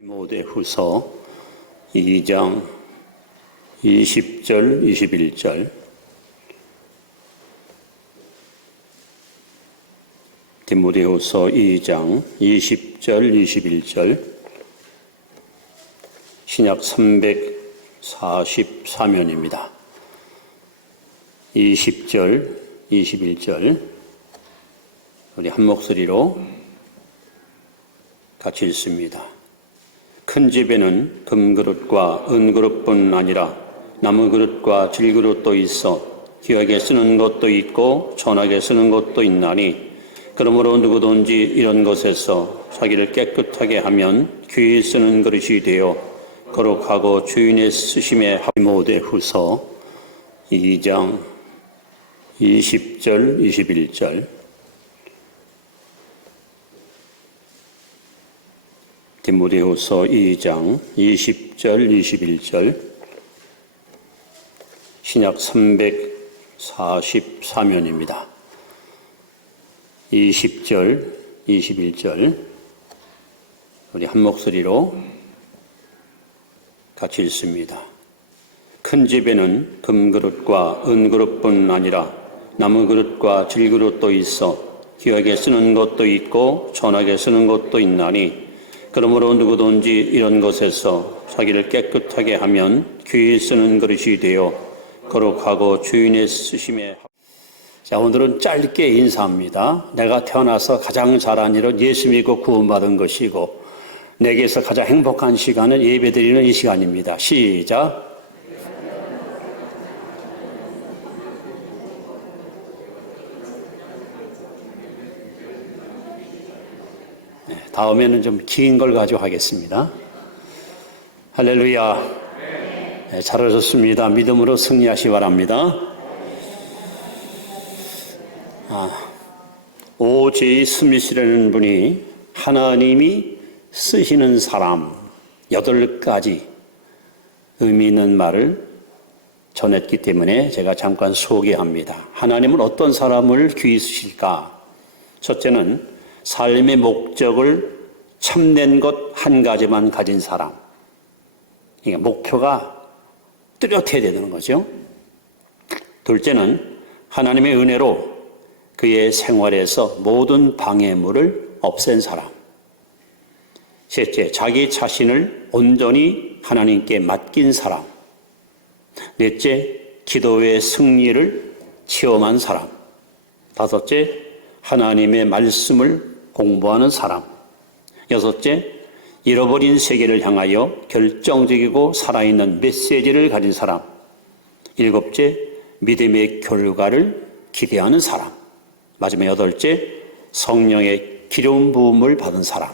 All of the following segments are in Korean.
디모데후서 2장 20절 21절 디모데후서 2장 20절 21절 신약 344면입니다. 20절 21절 우리 한 목소리로 같이 읽습니다. 큰 집에는 금그릇과 은그릇뿐 아니라 나무그릇과 질그릇도 있어 귀하게 쓰는 것도 있고 천하게 쓰는 것도 있나니 그러므로 누구든지 이런 것에서 자기를 깨끗하게 하면 귀히 쓰는 그릇이 되어 거룩하고 주인의 쓰심에 디모데후서 2장 20절 21절 디모데후서 2장 20절 21절 신약 344면입니다. 20절 21절 우리 한 목소리로 같이 읽습니다. 큰 집에는 금그릇과 은그릇뿐 아니라 나무그릇과 질그릇도 있어 귀하게 쓰는 것도 있고 천하게 쓰는 것도 있나니 그러므로 누구든지 이런 것에서 자기를 깨끗하게 하면 귀히 쓰는 그릇이 되어 거룩하고 주인의 쓰심에. 자, 오늘은 짧게 인사합니다. 내가 태어나서 가장 잘한 일은 예수 믿고 구원받은 것이고 내게서 가장 행복한 시간은 예배드리는 이 시간입니다. 시작. 다음에는 좀 긴 걸 가지고 하겠습니다. 할렐루야. 네, 잘하셨습니다. 믿음으로 승리하시 바랍니다. O.J. 스미스라는 분이 하나님이 쓰시는 사람 8가지 의미 있는 말을 전했기 때문에 제가 잠깐 소개합니다. 하나님은 어떤 사람을 귀히 쓰실까? 첫째는 삶의 목적을 참된 것 한 가지만 가진 사람. 그러니까 목표가 뚜렷해야 되는 거죠. 둘째는 하나님의 은혜로 그의 생활에서 모든 방해물을 없앤 사람. 셋째, 자기 자신을 온전히 하나님께 맡긴 사람. 넷째, 기도의 승리를 체험한 사람. 다섯째, 하나님의 말씀을 공부하는 사람. 여섯째, 잃어버린 세계를 향하여 결정적이고 살아있는 메시지를 가진 사람. 일곱째, 믿음의 결과를 기대하는 사람. 마지막 여덟째, 성령의 기름 부음을 받은 사람.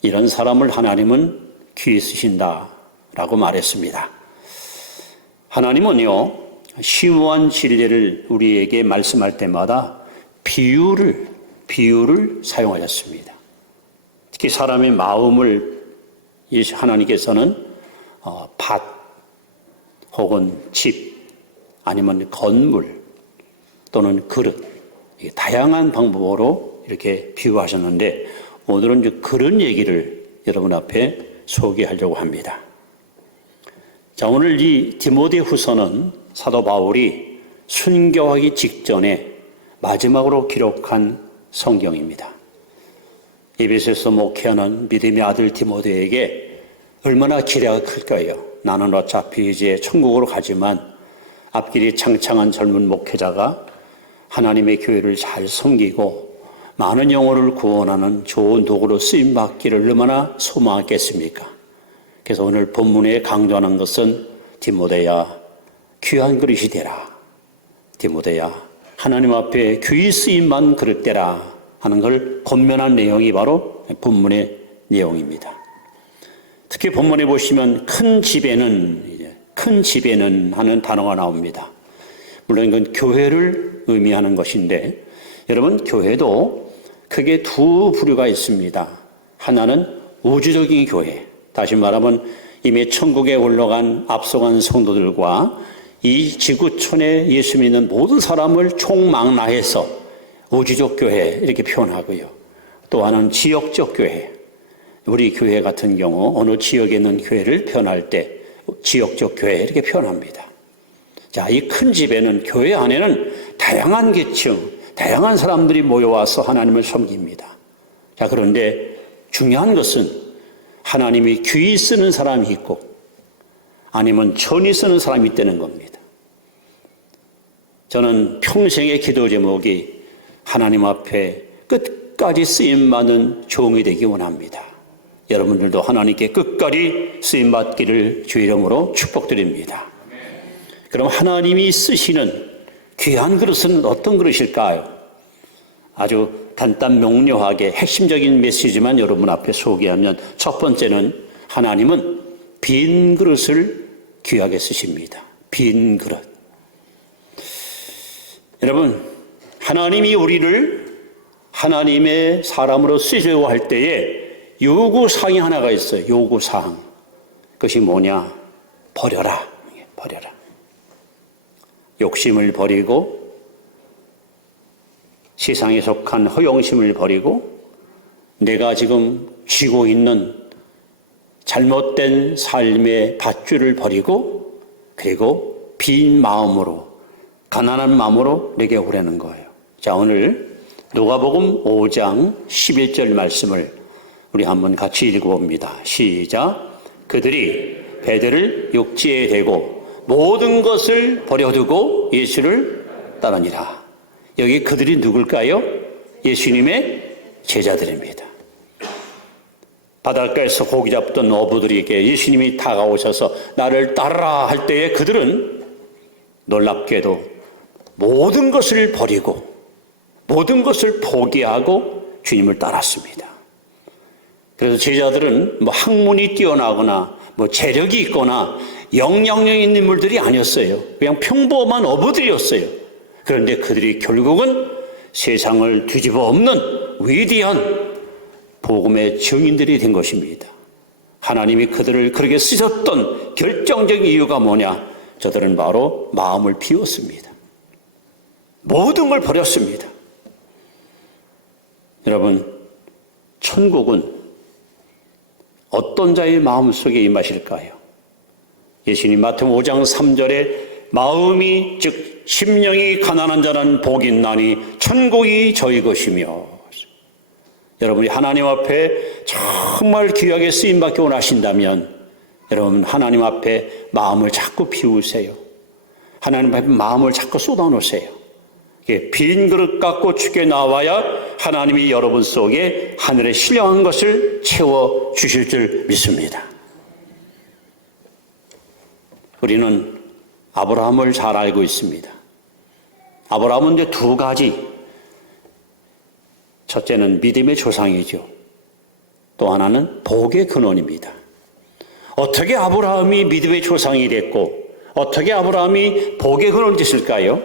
이런 사람을 하나님은 귀히 쓰신다라고 말했습니다. 하나님은요, 심오한 진리를 우리에게 말씀할 때마다 비유를 사용하셨습니다. 특히 사람의 마음을 하나님께서는 밭 혹은 집 아니면 건물 또는 그릇 다양한 방법으로 이렇게 비유하셨는데 오늘은 이제 그런 얘기를 여러분 앞에 소개하려고 합니다. 자, 오늘 이 디모데후서는 사도 바울이 순교하기 직전에 마지막으로 기록한 성경입니다. 에베소에서 목회하는 믿음의 아들 디모데에게 얼마나 기대가 클까요? 나는 어차피 이제 천국으로 가지만 앞길이 창창한 젊은 목회자가 하나님의 교회를 잘 섬기고 많은 영혼을 구원하는 좋은 도구로 쓰임받기를 얼마나 소망했겠습니까? 그래서 오늘 본문에 강조하는 것은 디모데야 귀한 그릇이 되라. 디모데야 하나님 앞에 귀히 쓰임만 그릇되라 하는 걸 권면한 내용이 바로 본문의 내용입니다. 특히 본문에 보시면 큰 집에는 하는 단어가 나옵니다. 물론 이건 교회를 의미하는 것인데 여러분 교회도 크게 두 부류가 있습니다. 하나는 우주적인 교회, 다시 말하면 이미 천국에 올라간 앞서간 성도들과 이 지구촌에 예수 믿는 모든 사람을 총망라해서 우주적 교회 이렇게 표현하고요. 또 하나는 지역적 교회, 우리 교회 같은 경우 어느 지역에 있는 교회를 표현할 때 지역적 교회 이렇게 표현합니다. 자, 이 큰 집에는, 교회 안에는 다양한 계층, 다양한 사람들이 모여와서 하나님을 섬깁니다. 자, 그런데 중요한 것은 하나님이 귀 쓰는 사람이 있고 아니면 천이 쓰는 사람이 있다는 겁니다. 저는 평생의 기도 제목이 하나님 앞에 끝까지 쓰임받는 종이 되기 원합니다. 여러분들도 하나님께 끝까지 쓰임받기를 주의 이름으로 축복드립니다. 그럼 하나님이 쓰시는 귀한 그릇은 어떤 그릇일까요? 아주 간단 명료하게 핵심적인 메시지만 여러분 앞에 소개하면, 첫 번째는 하나님은 빈 그릇을 귀하게 쓰십니다. 빈 그릇. 여러분, 하나님이 우리를 하나님의 사람으로 쓰시려고 할 때에 요구사항이 하나가 있어요. 요구사항. 그것이 뭐냐? 버려라. 버려라. 욕심을 버리고 세상에 속한 허영심을 버리고 내가 지금 쥐고 있는 잘못된 삶의 밧줄을 버리고 그리고 빈 마음으로, 가난한 마음으로 내게 오라는 거예요. 자, 오늘 누가복음 5장 11절 말씀을 우리 한번 같이 읽어봅니다. 시작. 그들이 배들을 육지에 대고 모든 것을 버려두고 예수를 따르니라. 여기 그들이 누굴까요? 예수님의 제자들입니다. 바닷가에서 고기 잡던 어부들에게 예수님이 다가오셔서 나를 따르라 할 때에 그들은 놀랍게도 모든 것을 버리고 모든 것을 포기하고 주님을 따랐습니다. 그래서 제자들은 뭐 학문이 뛰어나거나 뭐 재력이 있거나 영향력 있는 인물들이 아니었어요. 그냥 평범한 어부들이었어요. 그런데 그들이 결국은 세상을 뒤집어 엎는 위대한 복음의 증인들이 된 것입니다. 하나님이 그들을 그렇게 쓰셨던 결정적인 이유가 뭐냐? 저들은 바로 마음을 비웠습니다. 모든 걸 버렸습니다. 여러분, 천국은 어떤 자의 마음속에 임하실까요? 예수님 마태복음 5장 3절에 마음이 즉 심령이 가난한 자는 복이 있나니 천국이 저희 것이며, 여러분이 하나님 앞에 정말 귀하게 쓰임받기 원하신다면 여러분 하나님 앞에 마음을 자꾸 비우세요. 하나님 앞에 마음을 자꾸 쏟아놓으세요. 빈 그릇 갖고 주께 나와야 하나님이 여러분 속에 하늘의 신령한 것을 채워주실 줄 믿습니다. 우리는 아브라함을 잘 알고 있습니다. 아브라함은 이제 두 가지. 첫째는 믿음의 조상이죠. 또 하나는 복의 근원입니다. 어떻게 아브라함이 믿음의 조상이 됐고 어떻게 아브라함이 복의 근원이 됐을까요?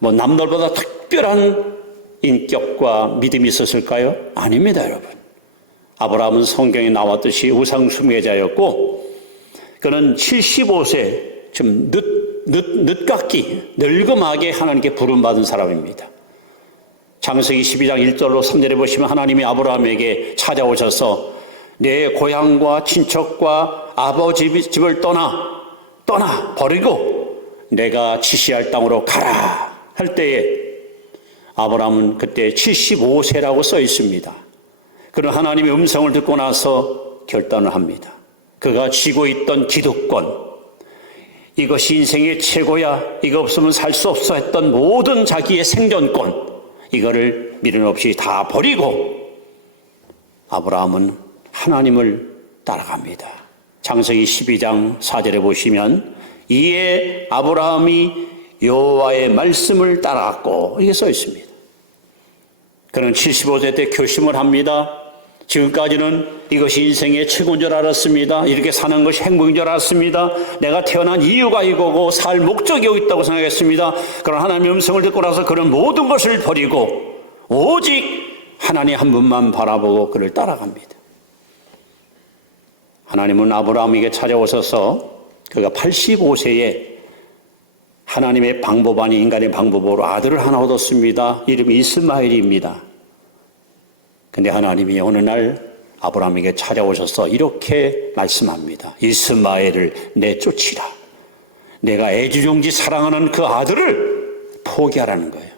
뭐 남들보다 특별한 인격과 믿음이 있었을까요? 아닙니다, 여러분. 아브라함은 성경에 나왔듯이 우상 숭배자였고 그는 75세 좀 늦깎이 늙음하게 하나님께 부름받은 사람입니다. 창세기 12장 1절로 3절에 보시면 하나님이 아브라함에게 찾아오셔서 내 고향과 친척과 아버지 집을 떠나 버리고 내가 지시할 땅으로 가라 할 때에 아브라함은 그때 75세라고 써 있습니다. 그런 하나님의 음성을 듣고 나서 결단을 합니다. 그가 쥐고 있던 기득권, 이것이 인생의 최고야, 이거 없으면 살 수 없어 했던 모든 자기의 생존권, 이거를 미련 없이 다 버리고 아브라함은 하나님을 따라갑니다. 창세기 12장 4절에 보시면 이에 아브라함이 여호와의 말씀을 따라갔고 이게 써 있습니다. 그는 75세 때 결심을 합니다. 지금까지는 이것이 인생의 최고인 줄 알았습니다. 이렇게 사는 것이 행복인 줄 알았습니다. 내가 태어난 이유가 이거고 살 목적이 여기 있다고 생각했습니다. 그러나 하나님의 음성을 듣고 나서 그는 모든 것을 버리고 오직 하나님 한 분만 바라보고 그를 따라갑니다. 하나님은 아브라함에게 찾아오셔서 그가 85세에 하나님의 방법 아닌 인간의 방법으로 아들을 하나 얻었습니다. 이름이 이스마엘입니다. 근데 하나님이 어느 날 아브라함에게 찾아오셔서 이렇게 말씀합니다. 이스마엘을 내쫓으라. 내가 애지중지 사랑하는 그 아들을 포기하라는 거예요.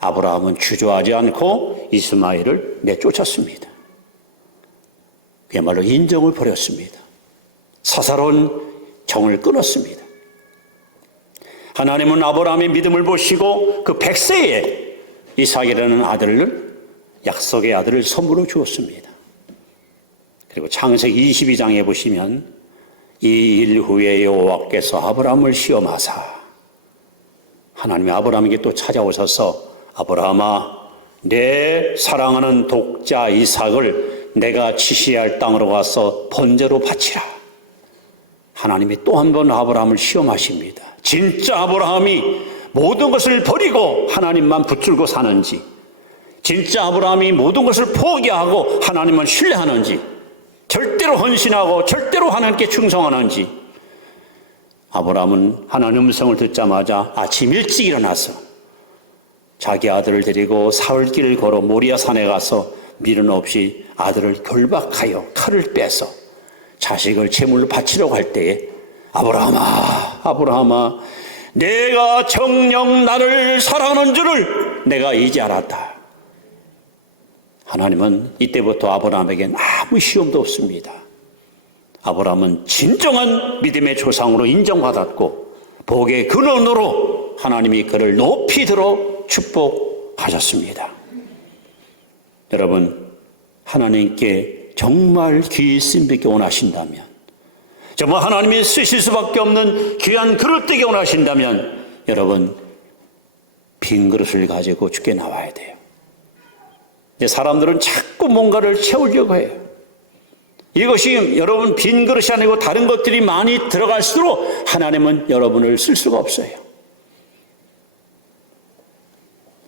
아브라함은 주저하지 않고 이스마엘을 내쫓았습니다. 그야말로 인정을 버렸습니다. 사사로운 정을 끊었습니다. 하나님은 아브라함의 믿음을 보시고 그 100세에 이삭이라는 아들을, 약속의 아들을 선물로 주었습니다. 그리고 창세기 22장에 보시면 이 일 후에 여호와께서 아브라함을 시험하사, 하나님이 아브라함에게 또 찾아오셔서 아브라함아, 내 사랑하는 독자 이삭을 내가 지시할 땅으로 가서 번제로 바치라. 하나님이 또 한 번 아브라함을 시험하십니다. 진짜 아브라함이 모든 것을 버리고 하나님만 붙들고 사는지, 진짜 아브라함이 모든 것을 포기하고 하나님만 신뢰하는지, 절대로 헌신하고 절대로 하나님께 충성하는지. 아브라함은 하나님 음성을 듣자마자 아침 일찍 일어나서 자기 아들을 데리고 사흘길을 걸어 모리아 산에 가서 미련 없이 아들을 결박하여 칼을 빼서 자식을 제물로 바치려고 할 때에 아브라함아, 아브라함아, 내가 정녕 나를 사랑하는 줄을 내가 이제 알았다. 하나님은 이때부터 아브라함에겐 아무 시험도 없습니다. 아브라함은 진정한 믿음의 조상으로 인정받았고 복의 근원으로 하나님이 그를 높이 들어 축복하셨습니다. 여러분, 하나님께 정말 귀히 쓰임받기 원하신다면, 정말 하나님이 쓰실 수밖에 없는 귀한 그릇 되게 원하신다면 여러분, 빈 그릇을 가지고 주께 나와야 돼요. 사람들은 자꾸 뭔가를 채우려고 해요. 이것이 여러분 빈 그릇이 아니고 다른 것들이 많이 들어갈수록 하나님은 여러분을 쓸 수가 없어요.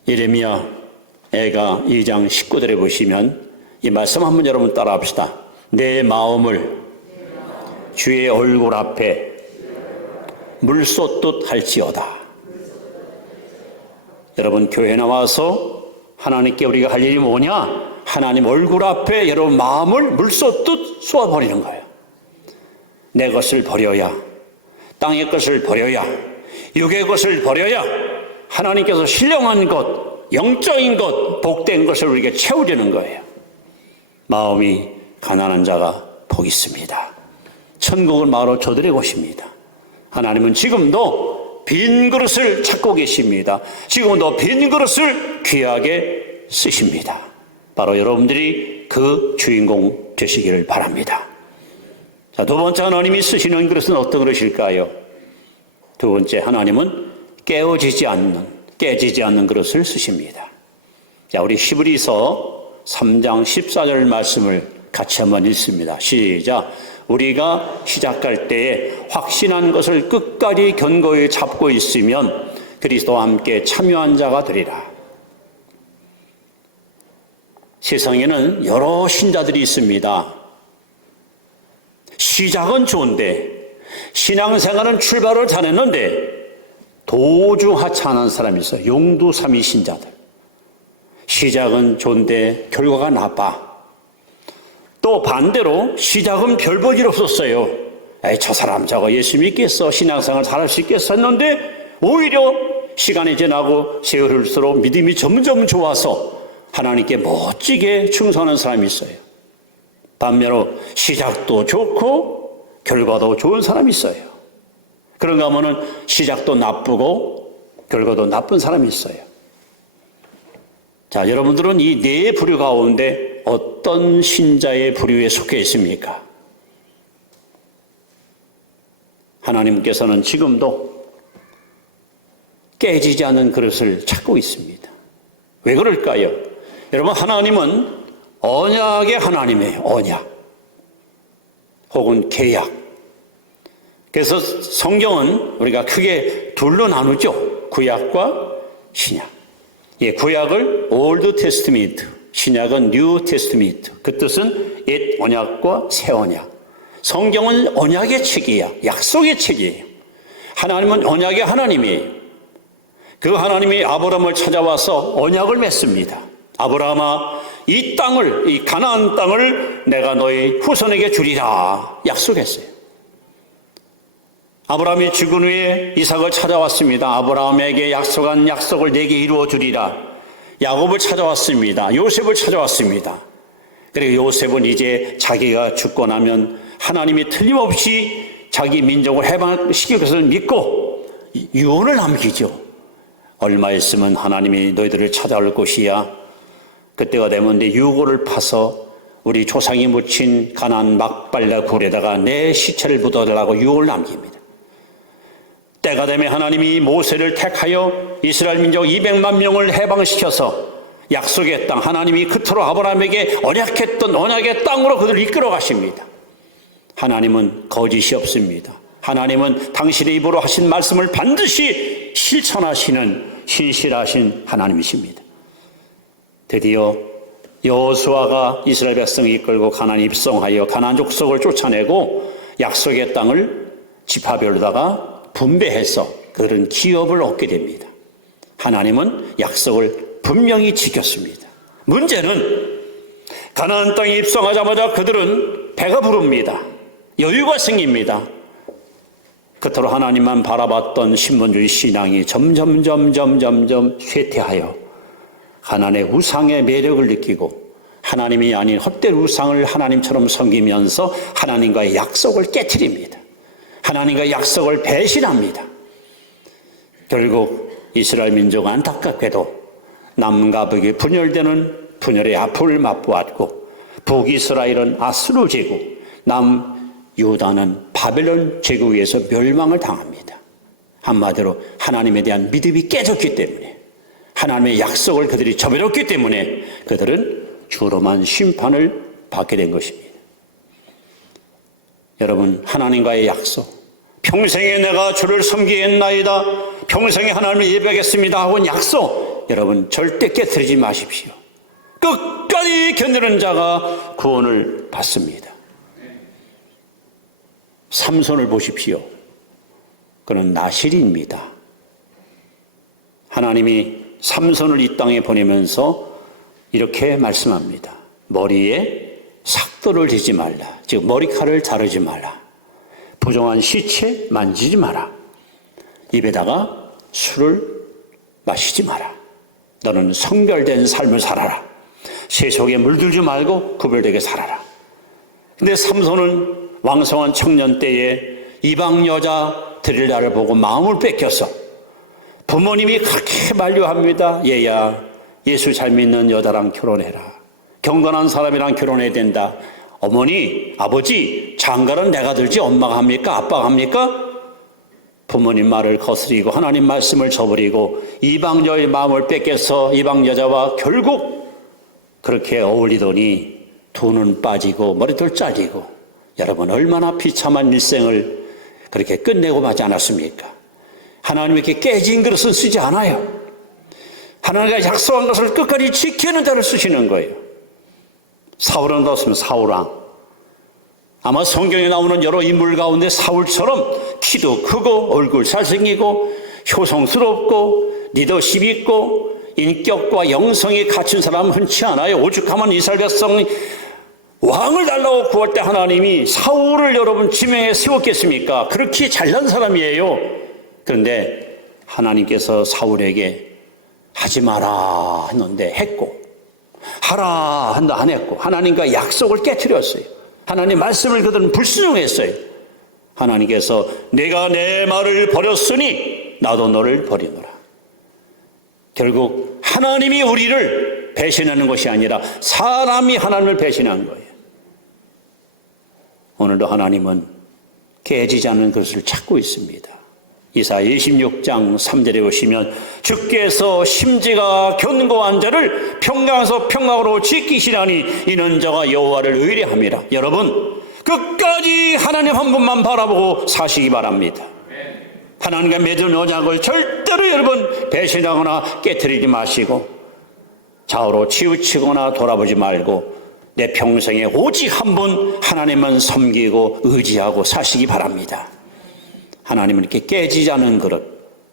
예레미야 애가 2장 19절에 보시면 이 말씀 한번 여러분 따라 합시다. 내 마음을 주의 얼굴 앞에 물쏟듯 할지어다. 여러분, 교회 나와서 하나님께 우리가 할 일이 뭐냐? 하나님 얼굴 앞에 여러분 마음을 물쏟듯 쏘아버리는 거예요. 내 것을 버려야, 땅의 것을 버려야, 육의 것을 버려야 하나님께서 신령한 것, 영적인 것, 복된 것을 우리에게 채우려는 거예요. 마음이 가난한 자가 복 있습니다. 천국은 바로 저들의 곳입니다. 하나님은 지금도 빈 그릇을 찾고 계십니다. 지금도 빈 그릇을 귀하게 쓰십니다. 바로 여러분들이 그 주인공 되시기를 바랍니다. 자, 두 번째 하나님이 쓰시는 그릇은 어떤 그릇일까요? 두 번째, 하나님은 깨지지 않는 그릇을 쓰십니다. 자, 우리 히브리서 3장 14절 말씀을 같이 한번 읽습니다. 시작. 우리가 시작할 때에 확신한 것을 끝까지 견고히 잡고 있으면 그리스도와 함께 참여한 자가 되리라. 세상에는 여러 신자들이 있습니다. 시작은 좋은데, 신앙생활은 출발을 잘했는데 도중 하차하는 사람이 있어요. 용두삼위 신자들. 시작은 좋은데 결과가 나빠. 또 반대로 시작은 별 볼 일 없었어요. 에이, 저 사람 저거 예수 믿겠어, 신앙생활 잘할 수 있겠어 했는데 오히려 시간이 지나고 세월이 흘수록 믿음이 점점 좋아서 하나님께 멋지게 충성하는 사람이 있어요. 반면으로 시작도 좋고 결과도 좋은 사람이 있어요. 그런가 하면은 시작도 나쁘고 결과도 나쁜 사람이 있어요. 자, 여러분들은 이 네 부류 가운데 어떤 신자의 부류에 속해 있습니까? 하나님께서는 지금도 깨지지 않는 그릇을 찾고 있습니다. 왜 그럴까요? 여러분, 하나님은 언약의 하나님이에요. 언약 혹은 계약. 그래서 성경은 우리가 크게 둘로 나누죠. 구약과 신약. 예, 구약을 올드 테스트먼트, 신약은 뉴 테스트먼트. 그 뜻은 옛 언약과 새 언약. 성경은 언약의 책이야. 약속의 책이에요. 하나님은 언약의 하나님이에요. 그 하나님이 아브라함을 찾아와서 언약을 맺습니다. 아브라함아, 이 땅을, 이 가나안 땅을 내가 너희 후손에게 주리라 약속했어요. 아브라함이 죽은 후에 이삭을 찾아왔습니다. 아브라함에게 약속한 약속을 내게 이루어 주리라. 야곱을 찾아왔습니다. 요셉을 찾아왔습니다. 그리고 요셉은 이제 자기가 죽고 나면 하나님이 틀림없이 자기 민족을 해방시킬 것을 믿고 유언을 남기죠. 얼마 있으면 하나님이 너희들을 찾아올 것이야. 그때가 되면 내 유골을 파서 우리 조상이 묻힌 가나안 막발라 굴에다가 내 시체를 묻어달라고 유언을 남깁니다. 때가 되면 하나님이 모세를 택하여 이스라엘 민족 200만 명을 해방시켜서 약속의 땅, 하나님이 그토록 아브라함에게 언약했던 언약의 땅으로 그들을 이끌어 가십니다. 하나님은 거짓이 없습니다. 하나님은 당신의 입으로 하신 말씀을 반드시 실천하시는 신실하신 하나님이십니다. 드디어 여호수아가 이스라엘 백성을 이끌고 가나안 입성하여 가나안 족속을 쫓아내고 약속의 땅을 지파별로다가 분배해서 그들은 기업을 얻게 됩니다. 하나님은 약속을 분명히 지켰습니다. 문제는 가나안 땅에 입성하자마자 그들은 배가 부릅니다. 여유가 생깁니다. 그토록 하나님만 바라봤던 신분주의 신앙이 점점 쇠퇴하여 가나안의 우상의 매력을 느끼고 하나님이 아닌 헛된 우상을 하나님처럼 섬기면서 하나님과의 약속을 깨트립니다. 하나님과 약속을 배신합니다. 결국 이스라엘 민족은 안타깝게도 남과 북이 분열되는 분열의 아픔을 맛보았고 북이스라엘은 아수르 제국, 남유다는 바벨론 제국에서 멸망을 당합니다. 한마디로 하나님에 대한 믿음이 깨졌기 때문에, 하나님의 약속을 그들이 저버렸기 때문에 그들은 주로만 심판을 받게 된 것입니다. 여러분, 하나님과의 약속, 평생에 내가 주를 섬기겠나이다, 평생에 하나님을 예배하겠습니다 하고 약속, 여러분 절대 깨트리지 마십시오. 끝까지 견디는 자가 구원을 받습니다. 삼손을 보십시오. 그는 나실입니다. 하나님이 삼손을 이 땅에 보내면서 이렇게 말씀합니다. 머리에 삭도를 대지 말라. 즉 머리칼을 자르지 말라. 부정한 시체 만지지 마라. 입에다가 술을 마시지 마라. 너는 성별된 삶을 살아라. 세속에 물들지 말고 구별되게 살아라. 근데 삼손은 왕성한 청년 때에 이방 여자 드릴라를 보고 마음을 뺏겨서 부모님이 그렇게 만류합니다. 얘야, 예수 잘 믿는 여자랑 결혼해라. 경건한 사람이랑 결혼해야 된다. 어머니, 아버지, 장가는 내가 들지 엄마가 합니까? 아빠가 합니까? 부모님 말을 거스리고 하나님 말씀을 저버리고 이방 여자의 마음을 뺏겨서 이방 여자와 결국 그렇게 어울리더니 돈은 빠지고 머리도 잘리고, 여러분 얼마나 비참한 일생을 그렇게 끝내고 마지 않았습니까? 하나님에게 깨진 그릇은 쓰지 않아요. 하나님과 약속한 것을 끝까지 지키는 자를 쓰시는 거예요. 사울은 어떻습니까? 사울왕. 아마 성경에 나오는 여러 인물 가운데 사울처럼 키도 크고 얼굴 잘생기고 효성스럽고 리더십 있고 인격과 영성이 갖춘 사람은 흔치 않아요. 오죽하면 이스라엘 백성이 왕을 달라고 구할 때 하나님이 사울을 여러분 지명에 세웠겠습니까? 그렇게 잘난 사람이에요. 그런데 하나님께서 사울에게 하지 마라 했는데 했고, 하라 한다 안 했고, 하나님과 약속을 깨트렸어요. 하나님 말씀을 그들은 불순종했어요. 하나님께서 내가 내 말을 버렸으니 나도 너를 버리노라. 결국 하나님이 우리를 배신하는 것이 아니라 사람이 하나님을 배신한 거예요. 오늘도 하나님은 깨지지 않는 것을 찾고 있습니다. 이사야 26장 3절에 보시면 주께서 심지가 견고한 자를 평강에서 평강으로 지키시라니 이는 저가 여호와를 의뢰함이라. 여러분 끝까지 하나님 한 분만 바라보고 사시기 바랍니다. 하나님과 맺은 언약을 절대로 여러분 배신하거나 깨트리지 마시고 좌우로 치우치거나 돌아보지 말고 내 평생에 오직 한 분 하나님만 섬기고 의지하고 사시기 바랍니다. 하나님은 이렇게 깨지지 않은 그릇,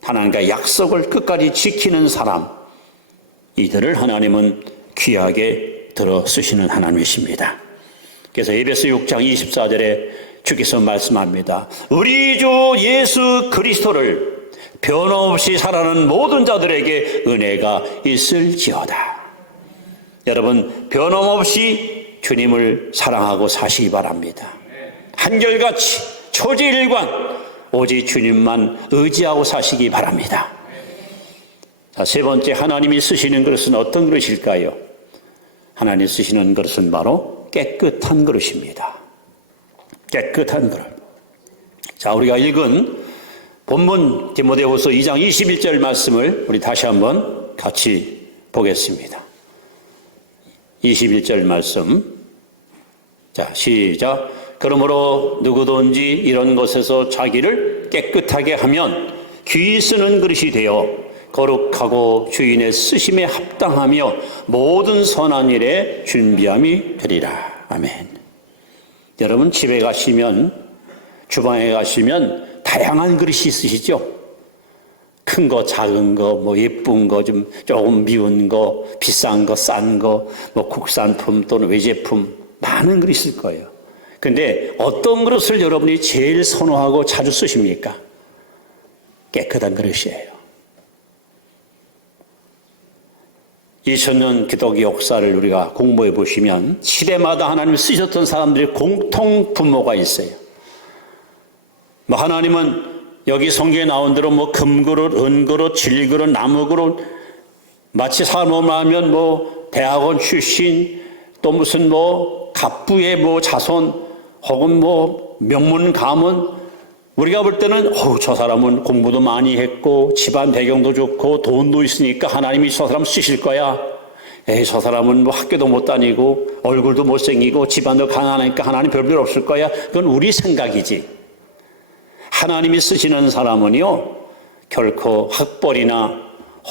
하나님과 약속을 끝까지 지키는 사람, 이들을 하나님은 귀하게 들어 쓰시는 하나님이십니다. 그래서 에베소 6장 24절에 주께서 말씀합니다. 우리 주 예수 그리스도를 변함없이 사랑하는 모든 자들에게 은혜가 있을지어다. 여러분, 변함없이 주님을 사랑하고 사시기 바랍니다. 한결같이 초지일관 오직 주님만 의지하고 사시기 바랍니다. 자, 세 번째, 하나님이 쓰시는 그릇은 어떤 그릇일까요? 하나님 쓰시는 그릇은 바로 깨끗한 그릇입니다. 깨끗한 그릇. 자, 우리가 읽은 본문 디모데후서 2장 21절 말씀을 우리 다시 한번 같이 보겠습니다. 21절 말씀. 자, 시작. 그러므로 누구든지 이런 것에서 자기를 깨끗하게 하면 귀 쓰는 그릇이 되어 거룩하고 주인의 쓰심에 합당하며 모든 선한 일에 준비함이 되리라. 아멘. 여러분, 집에 가시면, 주방에 가시면 다양한 그릇이 있으시죠? 큰 거, 작은 거, 뭐 예쁜 거, 조금 미운 거, 비싼 거, 싼 거, 뭐 국산품 또는 외제품, 많은 그릇이 있을 거예요. 근데 어떤 그릇을 여러분이 제일 선호하고 자주 쓰십니까? 깨끗한 그릇이에요. 2000년 기독교 역사를 우리가 공부해 보시면 시대마다 하나님 쓰셨던 사람들의 공통 분모가 있어요. 뭐 하나님은 여기 성경에 나온 대로 뭐 금그릇, 은그릇, 질그릇, 나무그릇, 마치 사모만 하면 뭐 대학원 출신, 또 무슨 뭐 갑부의 뭐 자손, 혹은 뭐 명문 가문, 우리가 볼 때는 저 사람은 공부도 많이 했고 집안 배경도 좋고 돈도 있으니까 하나님이 저 사람 쓰실 거야. 저 사람은 뭐 학교도 못 다니고 얼굴도 못생기고 집안도 가난하니까 하나님 별별 없을 거야. 그건 우리 생각이지. 하나님이 쓰시는 사람은요, 결코 학벌이나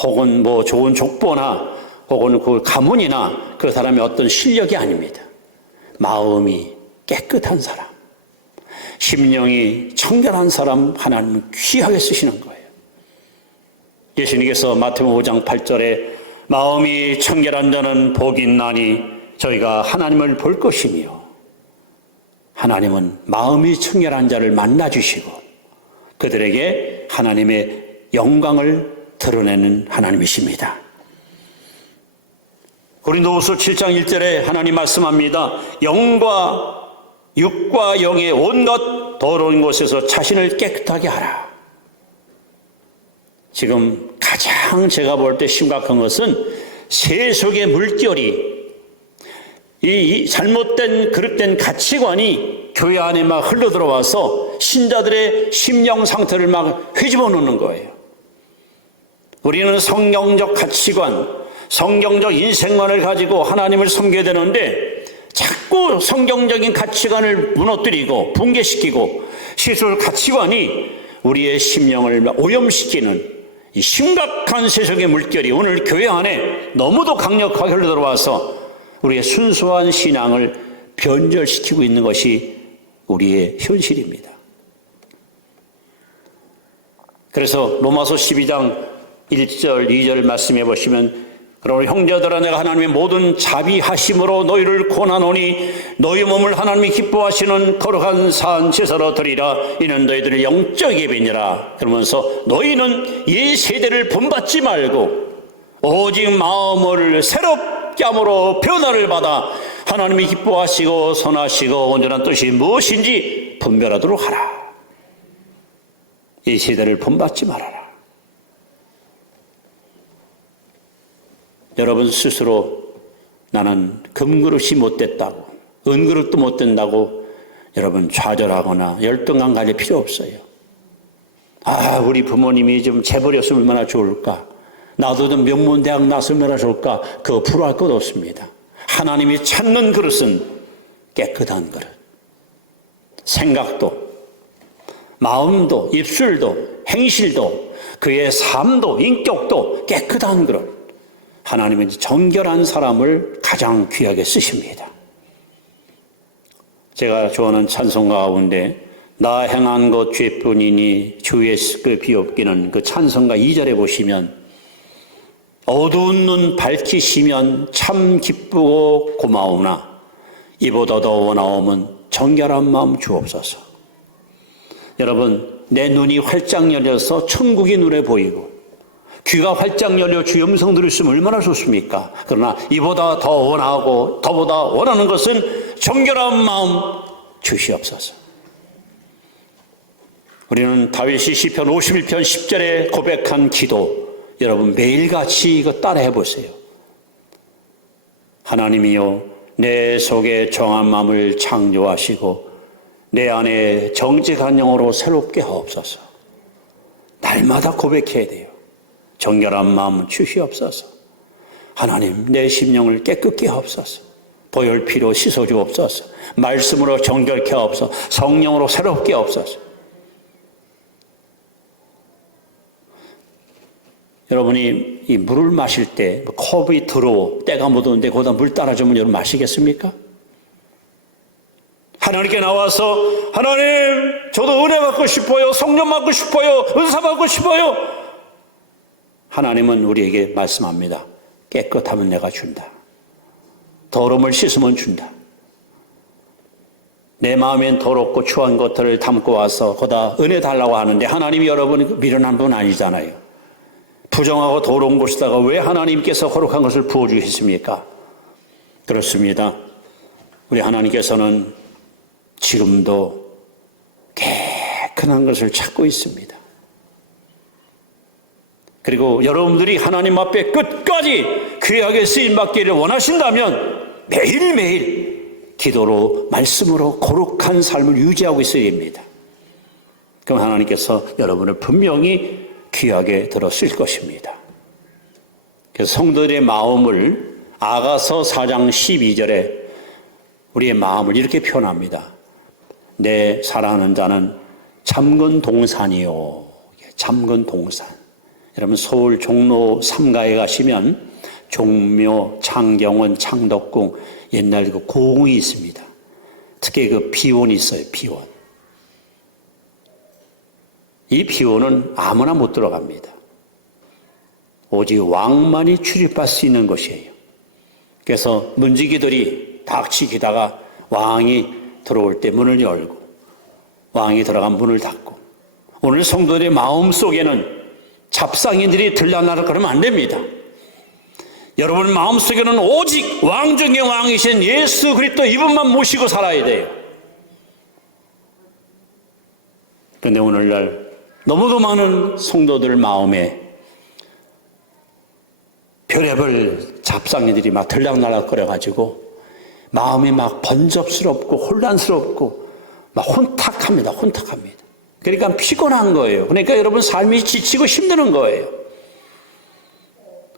혹은 뭐 좋은 족보나 혹은 그 가문이나 그 사람의 어떤 실력이 아닙니다. 마음이 깨끗한 사람, 심령이 청결한 사람 하나님은 귀하게 쓰시는 거예요. 예수님께서 마태복음 5장 8절에 마음이 청결한 자는 복이 있나니 저희가 하나님을 볼 것이며, 하나님은 마음이 청결한 자를 만나주시고 그들에게 하나님의 영광을 드러내는 하나님이십니다. 고린도후서 7장 1절에 하나님 말씀합니다. 영과 육과 영의 온갖 더러운 곳에서 자신을 깨끗하게 하라. 지금 가장 제가 볼 때 심각한 것은 세속의 물결이, 이 잘못된 그릇된 가치관이 교회 안에 막 흘러들어와서 신자들의 심령 상태를 막 휘집어 놓는 거예요. 우리는 성경적 가치관, 성경적 인생관을 가지고 하나님을 섬겨야 되는데 자꾸 성경적인 가치관을 무너뜨리고 붕괴시키고 세속 가치관이 우리의 심령을 오염시키는 이 심각한 세속의 물결이 오늘 교회 안에 너무도 강력하게 흘러들어와서 우리의 순수한 신앙을 변절시키고 있는 것이 우리의 현실입니다. 그래서 로마서 12장 1절 2절 말씀해 보시면, 그러므로 형제들아 내가 하나님의 모든 자비하심으로 너희를 권하노니 너희 몸을 하나님이 기뻐하시는 거룩한 산 제사로 드리라. 이는 너희들의 영적 예배니라. 그러면서 너희는 이 세대를 본받지 말고 오직 마음을 새롭게 함으로 변화를 받아 하나님이 기뻐하시고 선하시고 온전한 뜻이 무엇인지 분별하도록 하라. 이 세대를 본받지 말아라. 여러분 스스로 나는 금그릇이 못됐다고, 은그릇도 못된다고 여러분 좌절하거나 열등감 가질 필요 없어요. 우리 부모님이 좀 재벌이었으면 얼마나 좋을까, 나도 좀 명문대학 나왔으면 얼마나 좋을까, 그거 부러워할 것 없습니다. 하나님이 찾는 그릇은 깨끗한 그릇. 생각도, 마음도, 입술도, 행실도, 그의 삶도, 인격도 깨끗한 그릇. 하나님은 정결한 사람을 가장 귀하게 쓰십니다. 제가 좋아하는 찬송가 가운데 나 행한 것 죄뿐이니 주의 그 비옵기는, 그 찬송가 2절에 보시면 어두운 눈 밝히시면 참 기쁘고 고마우나 이보다 더 원하오면 정결한 마음 주옵소서. 여러분, 내 눈이 활짝 열려서 천국이 눈에 보이고 귀가 활짝 열려 주의 음성 들을 수 있으면 얼마나 좋습니까? 그러나 이보다 더 원하고 더보다 원하는 것은 정결한 마음 주시옵소서. 우리는 다윗이 시편 51편 10절에 고백한 기도, 여러분 매일같이 이거 따라해 보세요. 하나님이여, 내 속에 정한 마음을 창조하시고 내 안에 정직한 영으로 새롭게 하옵소서. 날마다 고백해야 돼요. 정결한 마음 주시옵소서. 하나님, 내 심령을 깨끗게 하옵소서. 보혈 피로 씻어 주옵소서. 말씀으로 정결케 하옵소서. 성령으로 새롭게 하옵소서. 여러분이 이 물을 마실 때 컵이 더러워 때가 묻었는데 거기다 물 따라주면 여러분 마시겠습니까? 하나님께 나와서 하나님, 저도 은혜 받고 싶어요. 성령 받고 싶어요. 은사 받고 싶어요. 하나님은 우리에게 말씀합니다. 깨끗하면 내가 준다. 더러움을 씻으면 준다. 내 마음엔 더럽고 추한 것들을 담고 와서 거기다 은혜 달라고 하는데 하나님이 여러분이 미련한 분 아니잖아요. 부정하고 더러운 곳에다가 왜 하나님께서 거룩한 것을 부어주셨습니까? 그렇습니다. 우리 하나님께서는 지금도 깨끗한 것을 찾고 있습니다. 그리고 여러분들이 하나님 앞에 끝까지 귀하게 쓰임받기를 원하신다면 매일매일 기도로 말씀으로 거룩한 삶을 유지하고 있어야 됩니다. 그럼 하나님께서 여러분을 분명히 귀하게 들었을 것입니다. 그래서 성도들의 마음을 아가서 4장 12절에 우리의 마음을 이렇게 표현합니다. 내 사랑하는 자는 잠근 동산이요. 잠근 동산. 여러분 서울 종로 3가에 가시면 종묘, 창경원, 창덕궁 옛날 그 고궁이 있습니다. 특히 그 비원이 있어요. 비원. 이 비원은 아무나 못 들어갑니다. 오직 왕만이 출입할 수 있는 곳이에요. 그래서 문지기들이 닥치기다가 왕이 들어올 때 문을 열고 왕이 들어간 문을 닫고, 오늘 성도들의 마음 속에는 잡상인들이 들락날락 그러면 안 됩니다. 여러분 마음속에는 오직 왕 중의 왕이신 예수 그리스도 이분만 모시고 살아야 돼요. 그런데 오늘날 너무도 많은 성도들 마음에 별의별 잡상이들이 막 들락날락 거려가지고 마음이 막 번잡스럽고 혼란스럽고 막 혼탁합니다. 그러니까 피곤한 거예요. 그러니까 여러분 삶이 지치고 힘드는 거예요.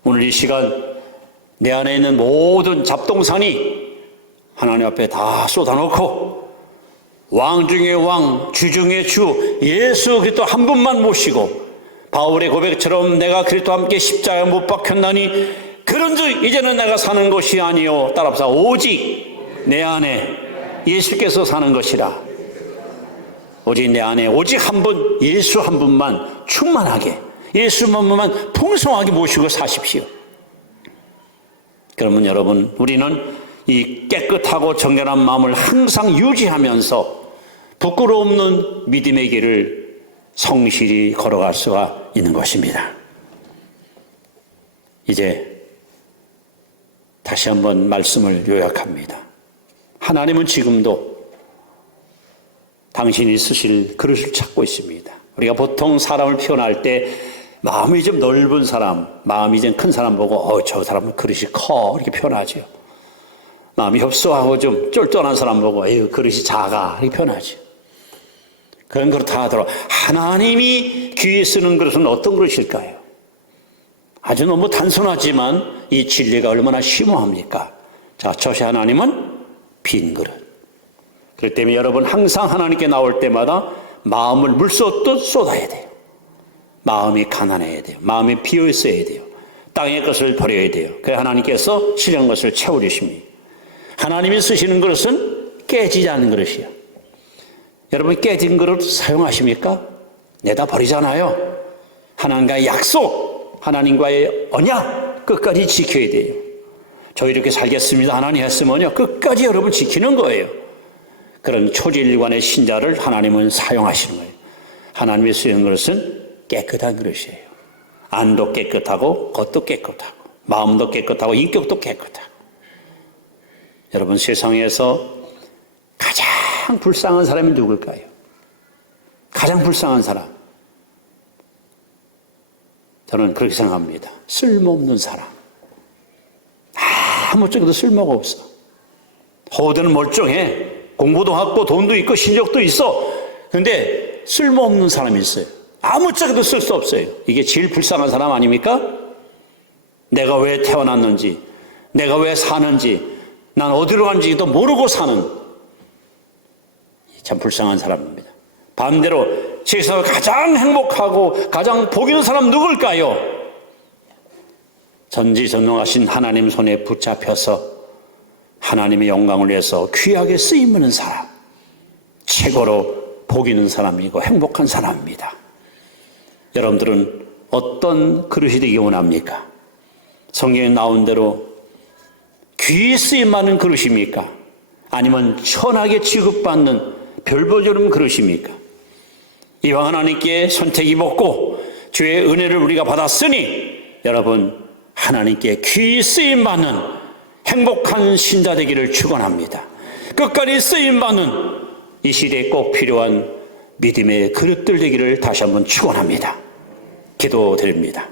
오늘 이 시간 내 안에 있는 모든 잡동사니 하나님 앞에 다 쏟아놓고 왕 중의 왕, 주 중의 주 예수 그리스도 한 분만 모시고 바울의 고백처럼 내가 그리스도와 함께 십자가에 못 박혔나니 그런즉 이제는 내가 사는 것이 아니요 따라서 오직 내 안에 예수께서 사는 것이라. 오직 내 안에 오직 한 분, 예수 한 분만 충만하게, 예수 한 분만 풍성하게 모시고 사십시오. 그러면 여러분, 우리는 이 깨끗하고 정결한 마음을 항상 유지하면서 부끄러움 없는 믿음의 길을 성실히 걸어갈 수가 있는 것입니다. 이제 다시 한번 말씀을 요약합니다. 하나님은 지금도 당신이 쓰실 그릇을 찾고 있습니다. 우리가 보통 사람을 표현할 때 마음이 좀 넓은 사람, 마음이 좀 큰 사람 보고 저 사람은 그릇이 커 이렇게 표현하죠. 마음이 협소하고 좀 쫄쫄한 사람 보고 그릇이 작아 이렇게 표현하죠. 그런 그렇다 하더라도 하나님이 귀에 쓰는 그릇은 어떤 그릇일까요? 아주 너무 단순하지만 이 진리가 얼마나 심오합니까? 자, 저시 하나님은 빈 그릇. 그렇기 때문에 여러분 항상 하나님께 나올 때마다 마음을 물쏟듯 쏟아야 돼요. 마음이 가난해야 돼요. 마음이 비어 있어야 돼요. 땅의 것을 버려야 돼요. 그래야 하나님께서 실현 것을 채워주십니다. 하나님이 쓰시는 그릇은 깨지지 않는 그릇이에요. 여러분 깨진 그릇 사용하십니까? 내다 버리잖아요. 하나님과의 약속, 하나님과의 언약, 끝까지 지켜야 돼요. 저 이렇게 살겠습니다 하나님 했으면요 끝까지 여러분 지키는 거예요. 그런 초지일관의 신자를 하나님은 사용하시는 거예요. 하나님이 쓰는 것은 깨끗한 그릇이에요. 안도 깨끗하고 겉도 깨끗하고 마음도 깨끗하고 인격도 깨끗하고. 여러분 세상에서 가장 불쌍한 사람이 누굴까요? 가장 불쌍한 사람. 저는 그렇게 생각합니다. 쓸모없는 사람. 아무짝에도 쓸모가 없어. 호드는 멀쩡해. 공부도 하고 돈도 있고 실력도 있어. 그런데 쓸모없는 사람이 있어요. 아무짝에도 쓸 수 없어요. 이게 제일 불쌍한 사람 아닙니까? 내가 왜 태어났는지, 내가 왜 사는지, 난 어디로 간지도 모르고 사는 참 불쌍한 사람입니다. 반대로 세상에서 가장 행복하고 가장 복 있는 사람 누굴까요? 전지전능하신 하나님 손에 붙잡혀서 하나님의 영광을 위해서 귀하게 쓰임받는 사람, 최고로 복 있는 사람이고 행복한 사람입니다. 여러분들은 어떤 그릇이 되기 원합니까? 성경에 나온 대로 귀히 쓰임받는 그릇입니까? 아니면 천하게 취급받는 별보저름 그릇입니까? 이왕 하나님께 선택 입었고 주의 은혜를 우리가 받았으니 여러분 하나님께 귀히 쓰임받는 행복한 신자 되기를 축원합니다. 끝까지 쓰임받는 이 시대에 꼭 필요한 믿음의 그릇들 되기를 다시 한번 축원합니다. 기도드립니다.